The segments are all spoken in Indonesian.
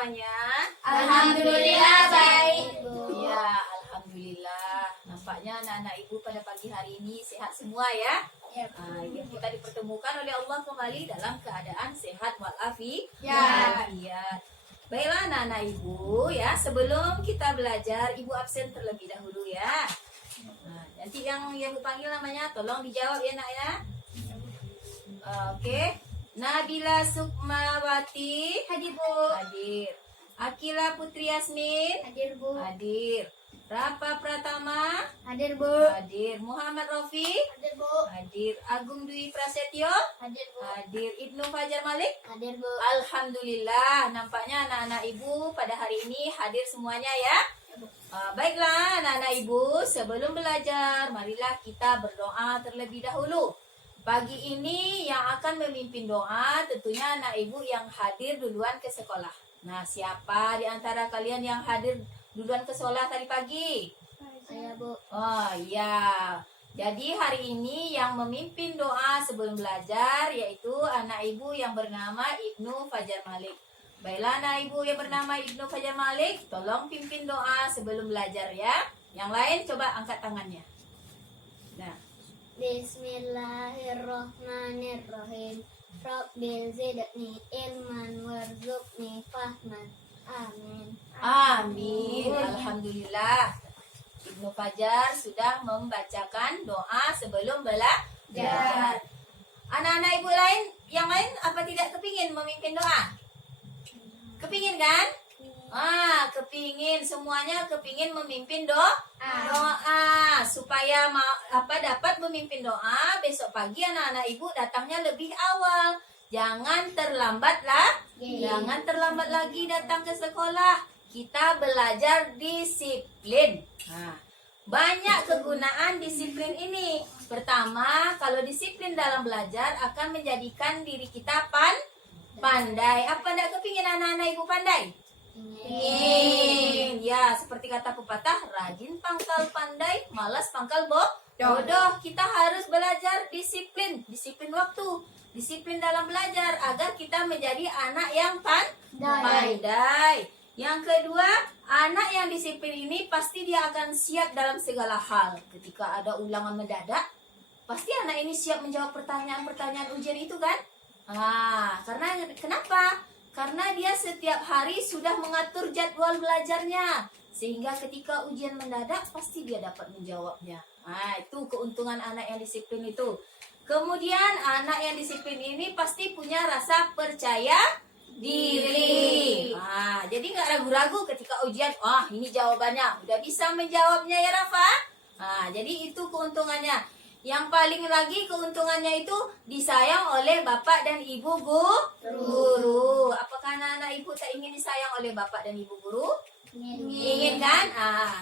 semuanya? Alhamdulillah baik, Bu. Ya, alhamdulillah. Nampaknya anak-anak ibu pada pagi hari ini sehat semua ya. Ya. Kita dipertemukan oleh Allah kembali dalam keadaan sehat walafiat. Ya. Baiklah anak-anak ibu ya, sebelum kita belajar ibu absen terlebih dahulu ya. Nanti yang ibu panggil namanya tolong dijawab ya nak ya. Oke. Nabila Sukmawati Hadir, Bu. hadir. Akila Putri Yasmin Hadir, Bu. hadir. Rapa Pratama Hadir, Bu. hadir. Muhammad Rofi Hadir, Bu. hadir. Agung Dwi Prasetyo Hadir, Bu. hadir. Ibnu Fajar Malik. Hadir, Bu. Alhamdulillah, nampaknya anak-anak ibu pada hari ini hadir semuanya ya. Baiklah anak-anak ibu, sebelum belajar marilah kita berdoa terlebih dahulu. Pagi ini yang akan memimpin doa tentunya anak ibu yang hadir duluan ke sekolah. Nah, siapa di antara kalian yang hadir duluan ke sekolah tadi pagi? Saya, Bu. Oh iya. Jadi hari ini yang memimpin doa sebelum belajar yaitu anak ibu yang bernama Ibnu Fajar Malik. Baiklah anak ibu yang bernama Ibnu Fajar Malik, tolong pimpin doa sebelum belajar ya. Yang lain coba angkat tangannya. Nah, Bismillahirrahmanirrahim. Rabbil zidni ilman warzuqni fahman. Amin. amin. Alhamdulillah. Ibnu Fajar sudah membacakan doa sebelum belajar. Anak-anak ibu lain, yang lain apa tidak kepingin memimpin doa? Kepingin kan? Kepingin, semuanya kepingin memimpin doa supaya dapat memimpin doa. Besok pagi anak-anak ibu datangnya lebih awal. Jangan terlambat Jangan terlambat lagi datang ke sekolah. Kita belajar disiplin. Banyak kegunaan disiplin ini. Pertama, kalau disiplin dalam belajar akan menjadikan diri kita pandai. Apa enggak kepingin anak-anak ibu pandai? Ingin. Ya, seperti kata pepatah, rajin pangkal pandai, malas pangkal bodoh. Kita harus belajar disiplin waktu, disiplin dalam belajar agar kita menjadi anak yang pandai. Yang kedua, anak yang disiplin ini pasti dia akan siap dalam segala hal. Ketika ada ulangan mendadak, pasti anak ini siap menjawab pertanyaan-pertanyaan ujian itu kan? Kenapa? Karena dia setiap hari sudah mengatur jadwal belajarnya. Sehingga ketika ujian mendadak, pasti dia dapat menjawabnya. Itu keuntungan anak yang disiplin itu. Kemudian anak yang disiplin ini pasti punya rasa percaya diri. Jadi nggak ragu-ragu ketika ujian. Ini jawabannya. Udah bisa menjawabnya ya Rafa? Jadi itu keuntungannya. Yang paling lagi keuntungannya itu disayang oleh bapak dan ibu guru. Apakah anak-anak ibu tak ingin disayang oleh bapak dan ibu guru? Ingin kan?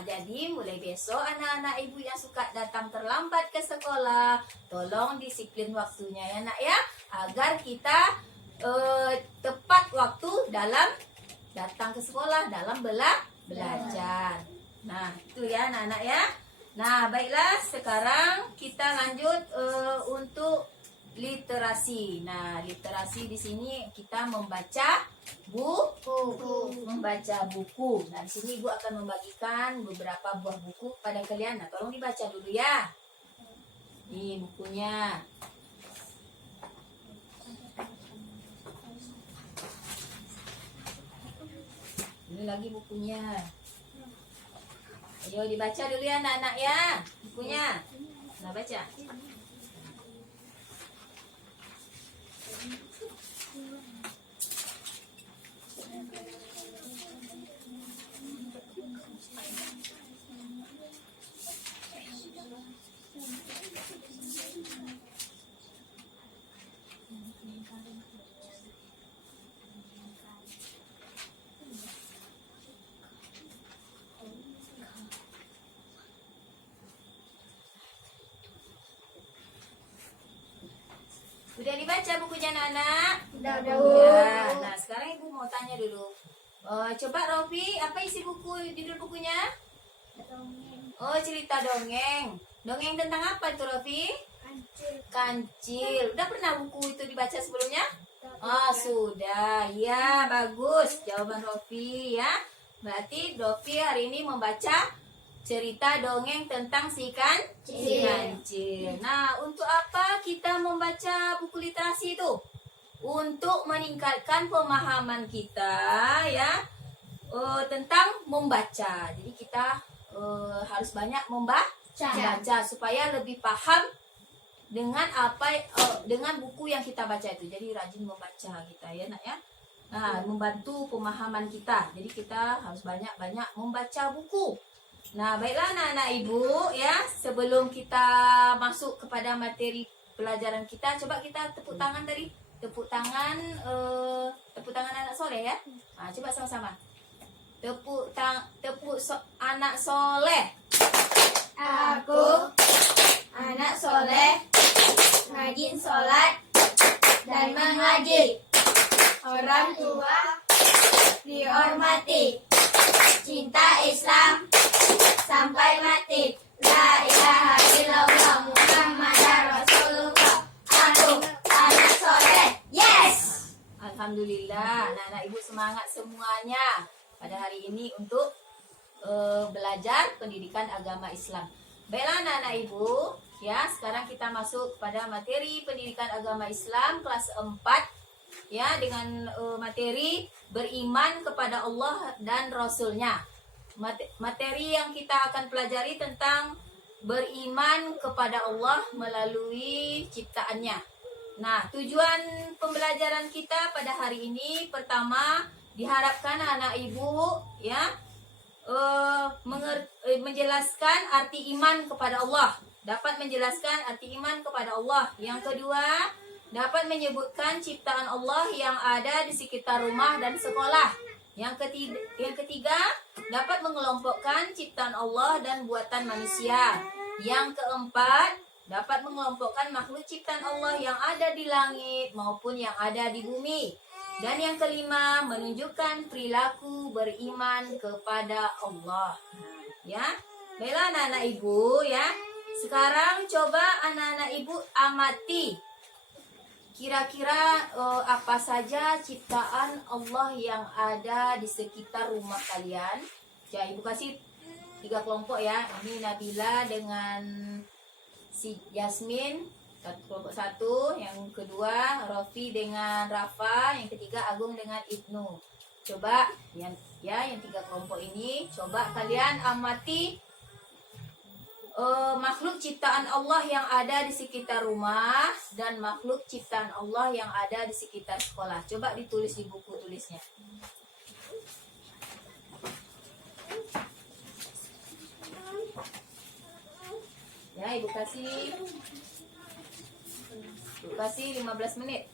Jadi mulai besok anak-anak ibu yang suka datang terlambat ke sekolah, tolong disiplin waktunya ya nak ya, agar kita tepat waktu dalam datang ke sekolah, dalam belajar. Nah itu ya anak-anak ya. Nah, baiklah, sekarang kita lanjut untuk literasi. Nah, literasi di sini kita membaca buku. Nah, di sini Ibu akan membagikan beberapa buah buku pada kalian. Nah, tolong dibaca dulu ya. Nih bukunya. Ini lagi bukunya. Ayo dibaca dulu ya anak-anak ya bukunya. Nah baca. Udah dibaca bukunya anak-anak? Udah. Ya. Nah sekarang ibu mau tanya dulu. Coba Rofi, apa isi judul bukunya? Cerita dongeng. Dongeng tentang apa itu Rofi? Kancil. Kancil. Udah pernah buku itu dibaca sebelumnya? Oh, sudah. Ya, bagus. Jawaban Rofi ya. Berarti Rofi hari ini membaca cerita dongeng tentang si kancil. Nah, untuk apa kita membaca buku literasi itu? Untuk meningkatkan pemahaman kita ya tentang membaca. Jadi kita harus banyak membaca supaya lebih paham dengan dengan buku yang kita baca itu. Jadi rajin membaca kita ya nak ya. Nah, membantu pemahaman kita. Jadi kita harus banyak-banyak membaca buku. Nah, baiklah anak-anak ibu ya, sebelum kita masuk kepada materi pelajaran kita, coba kita tepuk tangan tadi. Tepuk tangan anak soleh ya. Nah, coba sama-sama. Anak soleh. Aku anak soleh, rajin sholat dan mengaji. Orang tua dihormati, cinta Islam sampai mati. La ilaha illallah Muhammadar Rasulullah. Aku anak soleh. Yes. Alhamdulillah, anak-anak ibu semangat semuanya pada hari ini untuk belajar pendidikan agama Islam. Baiklah anak-anak ibu, ya sekarang kita masuk pada materi pendidikan agama Islam kelas 4 ya dengan materi beriman kepada Allah dan Rasulnya. Materi yang kita akan pelajari tentang beriman kepada Allah melalui ciptaannya. Nah, tujuan pembelajaran kita pada hari ini pertama diharapkan anak ibu ya menjelaskan arti iman kepada Allah, dapat menjelaskan arti iman kepada Allah. Yang kedua, dapat menyebutkan ciptaan Allah yang ada di sekitar rumah dan sekolah. Yang ketiga, dapat mengelompokkan ciptaan Allah dan buatan manusia. Yang keempat, dapat mengelompokkan makhluk ciptaan Allah yang ada di langit maupun yang ada di bumi. Dan yang kelima, menunjukkan perilaku beriman kepada Allah. Ya, baiklah anak-anak ibu ya. Sekarang coba anak-anak ibu amati. Kira-kira apa saja ciptaan Allah yang ada di sekitar rumah kalian? Ya, ibu kasih 3 kelompok ya. Ini Nabila dengan si Yasmin, kelompok 1, yang kedua Rofi dengan Rafa, yang ketiga Agung dengan Ibnu. Coba yang 3 kelompok ini coba kalian amati makhluk ciptaan Allah yang ada di sekitar rumah dan makhluk ciptaan Allah yang ada di sekitar sekolah. Coba ditulis di buku tulisnya. Ya, ibu kasih 15 menit.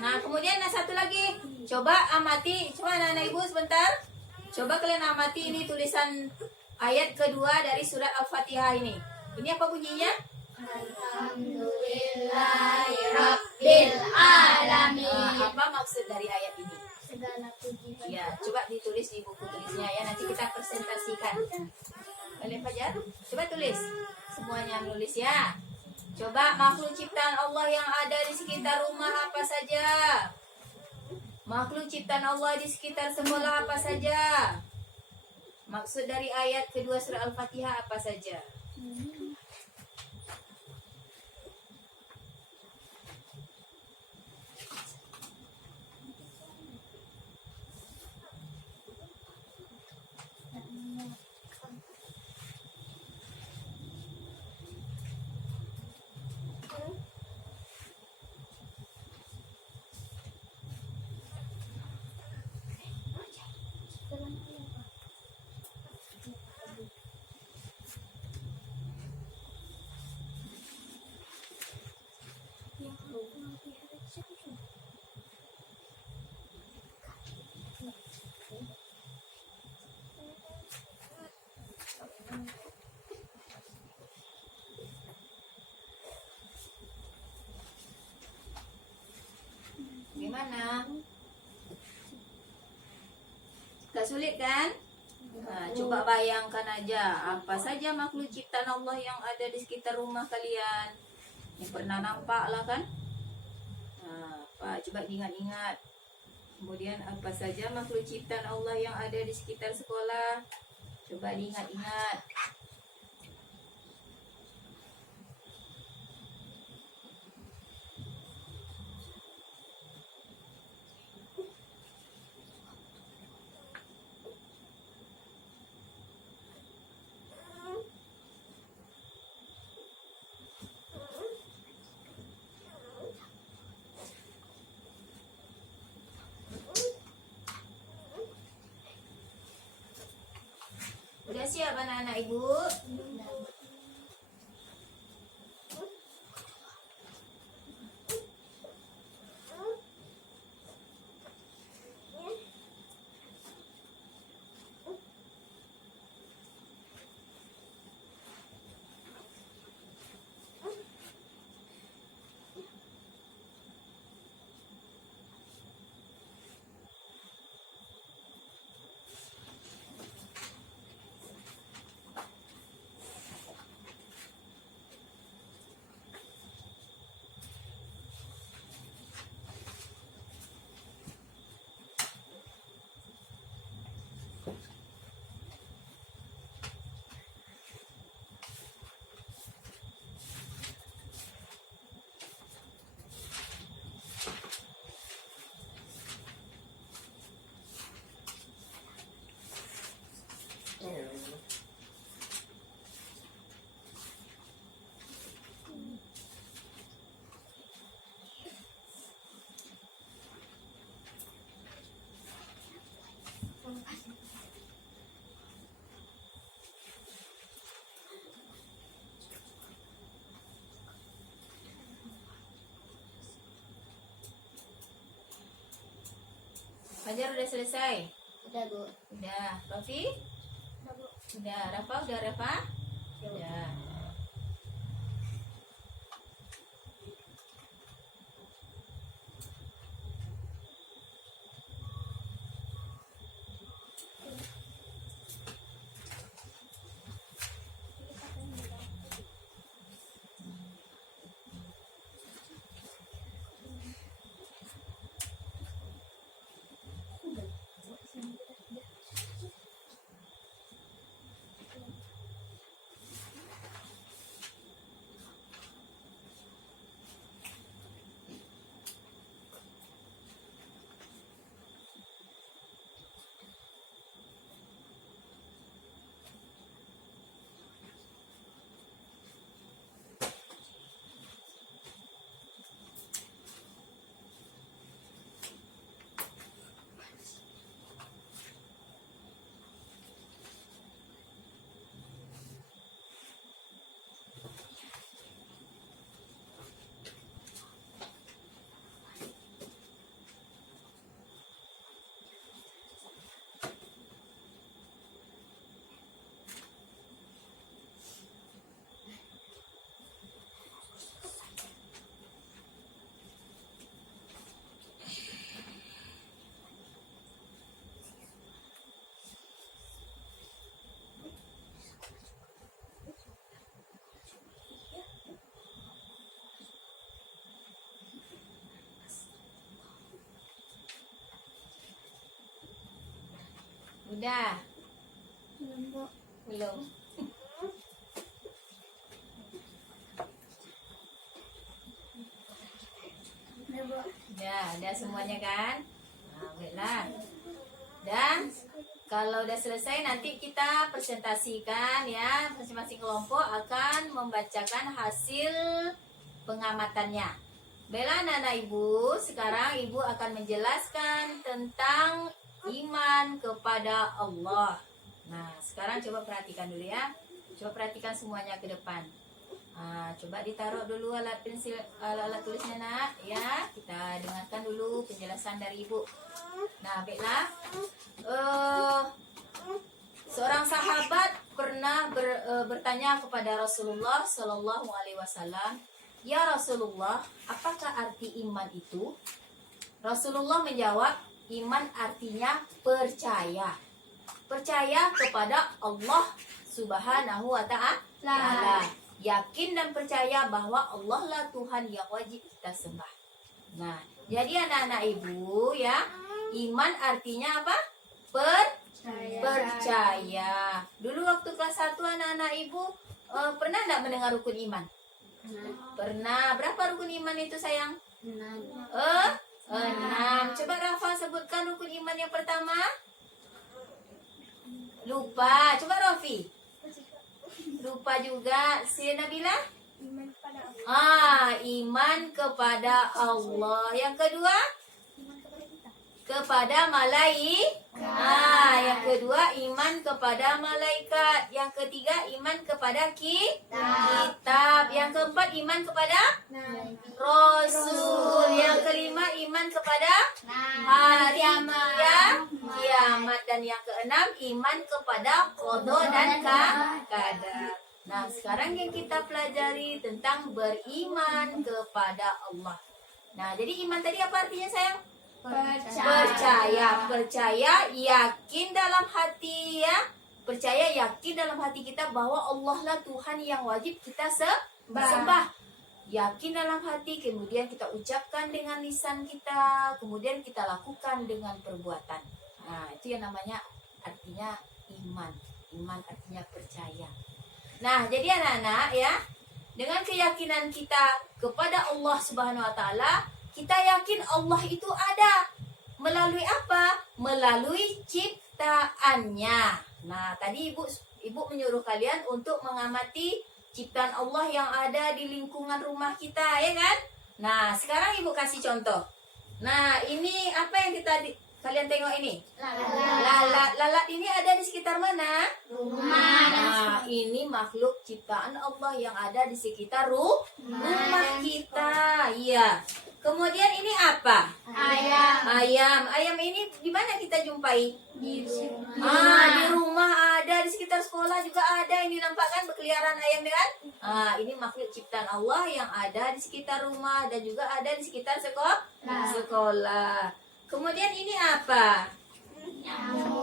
Nah, kemudian satu lagi. Coba amati, coba anak-anak ibu sebentar. Coba kalian amati ini tulisan ayat kedua dari surat Al-Fatihah ini. Ini apa bunyinya? Alhamdulillahirabbil alamin. Apa maksud dari ayat ini? Segala puji Ya, coba ditulis di buku tulisnya ya. Nanti kita presentasikan. Kalian Fajar, coba tulis. Semuanya nulis ya. Coba makhluk ciptaan Allah yang ada di sekitar rumah apa saja? Makhluk ciptaan Allah di sekitar sekolah apa saja? Maksud dari ayat kedua surah Al-Fatihah apa saja? Gimana? Gak sulit kan? Nah, coba bayangkan aja apa saja makhluk ciptaan Allah yang ada di sekitar rumah kalian. Yang pernah nampak lah kan? Nah, Coba ingat-ingat. Kemudian apa saja makhluk ciptaan Allah yang ada di sekitar sekolah? Coba diingat-ingat. Udah siap anak-anak ibu? Fajar udah selesai? Udah, Bu. Udah. Rofi? Udah, Bu. Udah. Rafa? Udah Rafa? Udah. Udah. Belum, Bu. Belum. Udah, Bu. Udah semuanya kan? Nah, baiklah. Dan kalau udah selesai nanti kita presentasikan ya, masing-masing kelompok akan membacakan hasil pengamatannya. Baiklah anak-anak ibu, sekarang ibu akan menjelaskan tentang iman kepada Allah. Nah, sekarang coba perhatikan dulu ya. Coba perhatikan semuanya ke depan. Coba ditaruh dulu alat pensil, alat tulisnya nak, ya. Kita dengarkan dulu penjelasan dari ibu. Nah, baiklah. Seorang sahabat pernah bertanya kepada Rasulullah Shallallahu Alaihi Wasallam, ya Rasulullah, apakah arti iman itu? Rasulullah menjawab, iman artinya percaya. Percaya kepada Allah Subhanahu wa Ta'ala. Yakin dan percaya bahwa Allah lah Tuhan yang wajib kita sembah. Nah, Jadi anak-anak ibu ya, iman artinya apa? Percaya. Dulu waktu kelas 1 anak-anak ibu pernah enggak mendengar rukun iman? Pernah. Berapa rukun iman itu sayang? 6. Coba Rafa sebutkan rukun iman yang pertama. Lupa. Coba Rofi. Lupa juga. Si Nabila? Iman kepada Allah. Iman kepada Allah. Yang kedua? Iman kepada kita. Kepada yang kedua iman kepada malaikat. Yang ketiga iman kepada kitab. Yang keempat iman kepada Rasul. Yang kelima iman kepada hari kiamat. Dan yang keenam iman kepada qada dan qadar. Nah, sekarang yang kita pelajari tentang beriman kepada Allah. Nah, jadi iman tadi apa artinya sayang? Percaya, yakin dalam hati ya. Percaya, yakin dalam hati kita bahwa Allah lah Tuhan yang wajib kita sembah. Yakin dalam hati, kemudian kita ucapkan dengan lisan kita, kemudian kita lakukan dengan perbuatan. Nah, itu yang namanya artinya iman. Iman artinya percaya. Nah, jadi anak-anak ya, dengan keyakinan kita kepada Allah Subhanahu wa taala, kita yakin Allah itu ada. Melalui apa? Melalui ciptaannya. Nah, tadi ibu menyuruh kalian untuk mengamati ciptaan Allah yang ada di lingkungan rumah kita, ya kan? Nah, sekarang ibu kasih contoh. Nah, ini apa yang kalian tengok ini? Lalat. Lalat ini ada di sekitar mana? Rumah. Nah, ini makhluk ciptaan Allah yang ada di sekitar rumah kita. Iya. Kemudian ini apa? Ayam ini di mana kita jumpai? Di Di rumah ada, di sekitar sekolah juga ada. Ini nampak kan berkeliaran ayam kan? Ini makhluk ciptaan Allah yang ada di sekitar rumah dan juga ada di sekitar sekolah. Kemudian ini apa?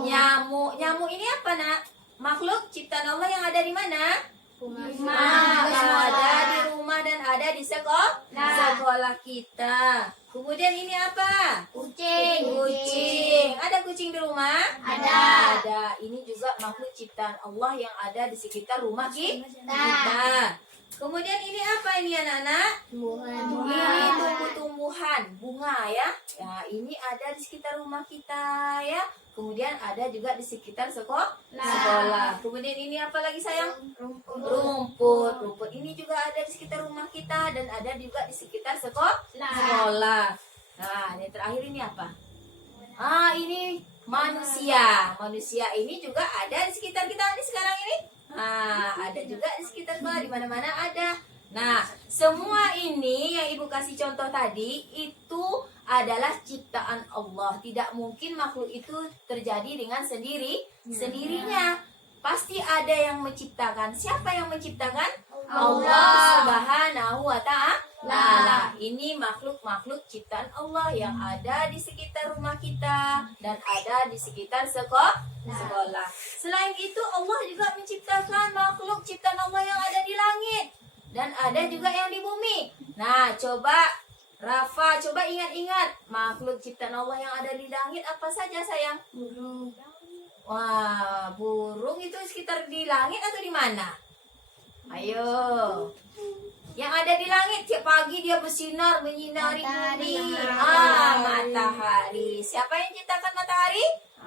Nyamuk. Nyamuk ini apa, Nak? Makhluk ciptaan Allah yang ada di mana? Ada di rumah dan ada di sekolah kita. Kemudian ini apa? Kucing. Ada kucing di rumah? Ada. Ini juga makhluk ciptaan Allah yang ada di sekitar rumah kita. Kemudian ini apa ini anak-anak? Ini tumbuh-tumbuhan, bunga ya. Ya, ini ada di sekitar rumah kita ya. Kemudian ada juga di sekitar sekolah. Kemudian ini apa lagi sayang? Rumput. Rumput ini juga ada di sekitar rumah kita dan ada juga di sekitar sekolah. Nah, yang terakhir ini apa? Ini manusia. Manusia ini juga ada di sekitar kita sekarang ini. Ada juga di sekitar sekolah, di mana-mana ada. Nah, semua ini yang ibu kasih contoh tadi itu adalah ciptaan Allah. Tidak mungkin makhluk itu terjadi dengan sendirinya. Pasti ada yang menciptakan. Siapa yang menciptakan? Allah Subhanahu wa ta'ala. Ini makhluk-makhluk ciptaan Allah yang ada di sekitar rumah kita dan ada di sekitar sekolah. Selain itu Allah juga menciptakan makhluk ciptaan Allah yang ada di langit dan ada juga yang di bumi. Nah, coba Rafa, coba ingat-ingat makhluk ciptaan Allah yang ada di langit apa saja sayang? Burung. Wah, burung itu sekitar di langit atau di mana? Ayo. Yang ada di langit tiap pagi dia bersinar menyinari bumi. Matahari. Siapa yang ciptakan matahari?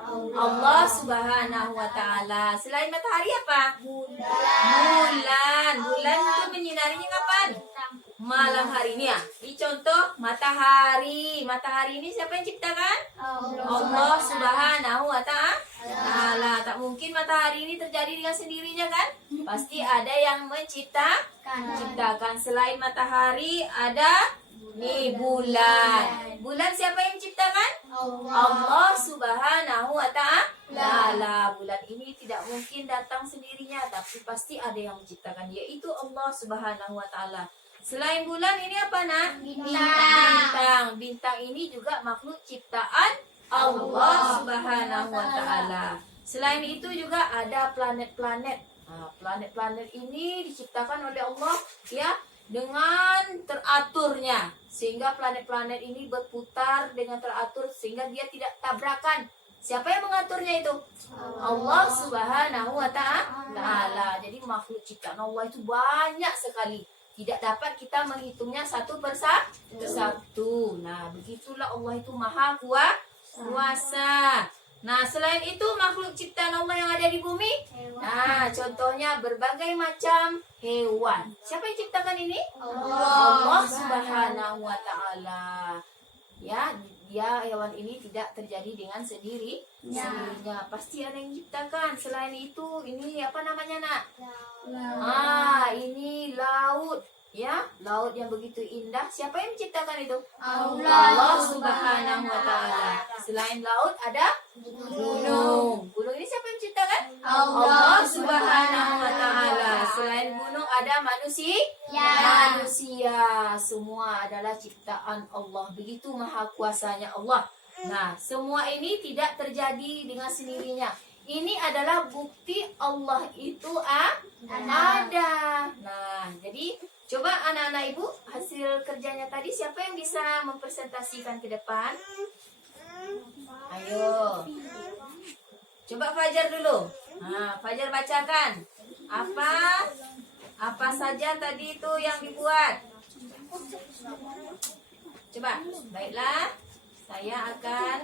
Allah Subhanahu wa ta'ala. Selain matahari apa? Bulan. Bulan itu menyinarinya kapan? Malam hari ini ya. Ini contoh matahari. Matahari ini siapa yang ciptakan? Allah Subhanahu wa ta'ala. Tak mungkin matahari ini terjadi dengan sendirinya kan? Pasti ada yang menciptakan. Selain matahari ada nih bulan. Bulan siapa yang ciptakan? Allah Subhanahu wa ta'ala. Bulan ini tidak mungkin datang sendirinya, tapi pasti ada yang menciptakan, yaitu Allah Subhanahu wa ta'ala. Selain bulan ini apa nak? Bintang. Bintang ini juga makhluk ciptaan Allah Subhanahu wa ta'ala. Selain itu juga ada planet-planet. Planet-planet ini diciptakan oleh Allah ya, dengan teraturnya, sehingga planet-planet ini berputar dengan teratur sehingga dia tidak tabrakan. Siapa yang mengaturnya itu? Allah Subhanahu wa Ta'ala. Jadi makhluk ciptaan Allah itu banyak sekali. Tidak dapat kita menghitungnya satu persatu. Nah, begitulah Allah itu maha kuasa. Nah, selain itu makhluk ciptaan Allah yang ada di bumi. Nah, contohnya berbagai macam hewan. Siapa yang ciptakan ini? Allah Subhanahu wa Ta'ala. Ya, dia hewan ini tidak terjadi dengan sendirinya. Pasti ada yang ciptakan. Selain itu, ini apa namanya, Nak? Ini laut. Ya, laut yang begitu indah. Siapa yang menciptakan itu? Allah Subhanahu wa Ta'ala. Selain laut ada gunung. Gunung ini siapa yang menciptakan? Allah Subhanahu wa Ta'ala. Selain gunung ada manusia. Semua adalah ciptaan Allah. Begitu maha kuasanya Allah. Nah, semua ini tidak terjadi dengan sendirinya. Ini adalah bukti Allah itu ada. Nah, jadi coba anak-anak ibu, hasil kerjanya tadi siapa yang bisa mempresentasikan ke depan? Ayo. Coba Fajar dulu. Nah, Fajar bacakan. Apa saja tadi itu yang dibuat? Coba, baiklah. Saya akan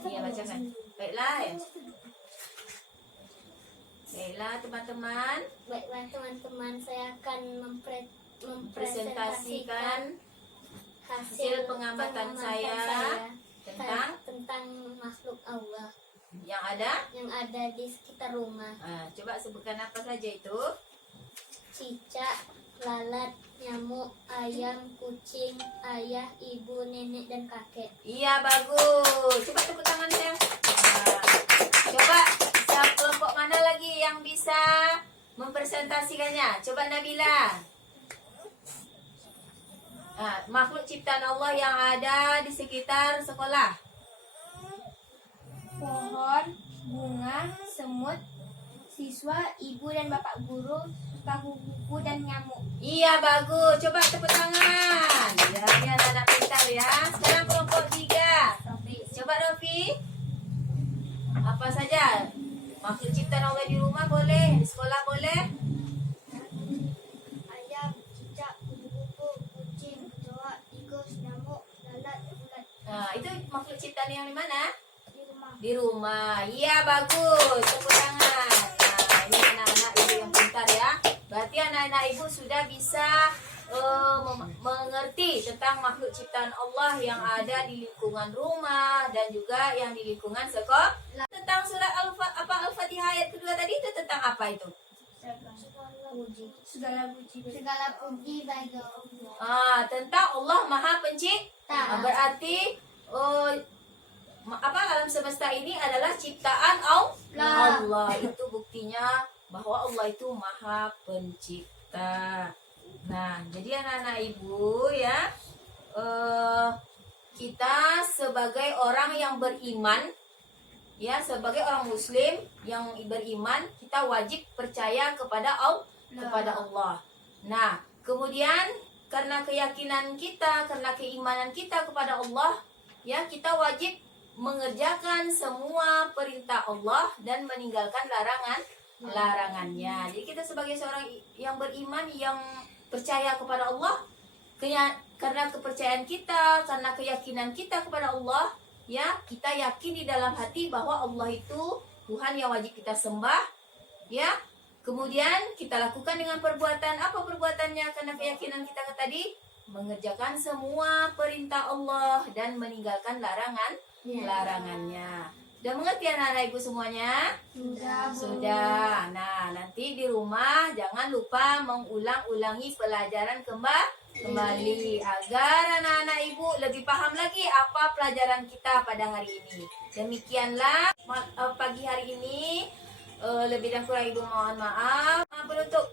bacakan. Baiklah ya. Baiklah teman-teman. Baiklah teman-teman, saya akan Presentasikan hasil pengamatan saya tentang makhluk Allah yang ada di sekitar rumah. Coba sebutkan apa saja itu. Cicak, lalat, nyamuk, ayam, kucing, ayah, ibu, nenek, dan kakek. Iya, bagus. Coba tepuk tangan saya. Coba kelompok mana lagi yang bisa mempresentasikannya? Coba Nabila. Makhluk ciptaan Allah yang ada di sekitar sekolah. Pohon, bunga, semut, siswa, ibu dan bapak guru, tahu buku, dan nyamuk. Iya, bagus. Coba tepuk tangan. Ya, ini anak-anak pintar ya. Sekarang kelompok 3. Coba Rofi. Apa saja? Makhluk ciptaan Allah di rumah boleh, di sekolah boleh. Ayam, cicak, kupu-kupu, kucing, kecoa, tikus, nyamuk, lalat, ulat. Itu makhluk ciptaan yang di mana? Di rumah. Di rumah. Iya, bagus. Tepuk tangan. Nah, ini anak-anak ibu yang pintar ya. Berarti anak-anak ibu sudah bisa mengerti tentang makhluk ciptaan Allah yang ada di lingkungan rumah dan juga yang di lingkungan sekolah. Tentang surat Al-Fatihah ayat kedua tadi itu tentang apa itu? Segala puji bagi Allah. Tentang Allah Maha Pencipta. Berarti alam semesta ini adalah ciptaan Allah. Itu buktinya bahwa Allah itu Maha Pencipta. Nah, jadi anak-anak ibu ya, kita sebagai orang yang beriman, ya sebagai orang Muslim yang beriman, kita wajib percaya kepada Allah. Nah, kemudian karena keyakinan kita, karena keimanan kita kepada Allah, ya kita wajib mengerjakan semua perintah Allah dan meninggalkan larangannya. Jadi kita sebagai seorang yang beriman, yang percaya kepada Allah, karena kepercayaan kita, karena keyakinan kita kepada Allah, ya kita yakin di dalam hati bahwa Allah itu Tuhan yang wajib kita sembah, ya. Kemudian kita lakukan dengan perbuatan. Apa perbuatannya? Karena keyakinan kita tadi, mengerjakan semua perintah Allah dan meninggalkan larangannya. Sudah mengerti anak-anak ibu semuanya? Sudah. Nah, nanti di rumah jangan lupa mengulang-ulangi pelajaran kembali agar anak-anak ibu lebih paham lagi apa pelajaran kita pada hari ini. Demikianlah pagi hari ini. Lebih dan kurang ibu mohon maaf. Penutup.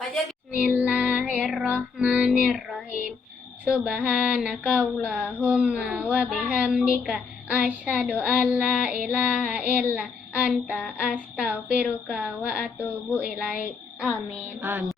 Fajar. Bismillahirrahmanirrahim. Subhanakallahumma wa bihamdika asyhadu an la ilaha illa anta astaghfiruka wa atubu ilaik. Amin. Amin.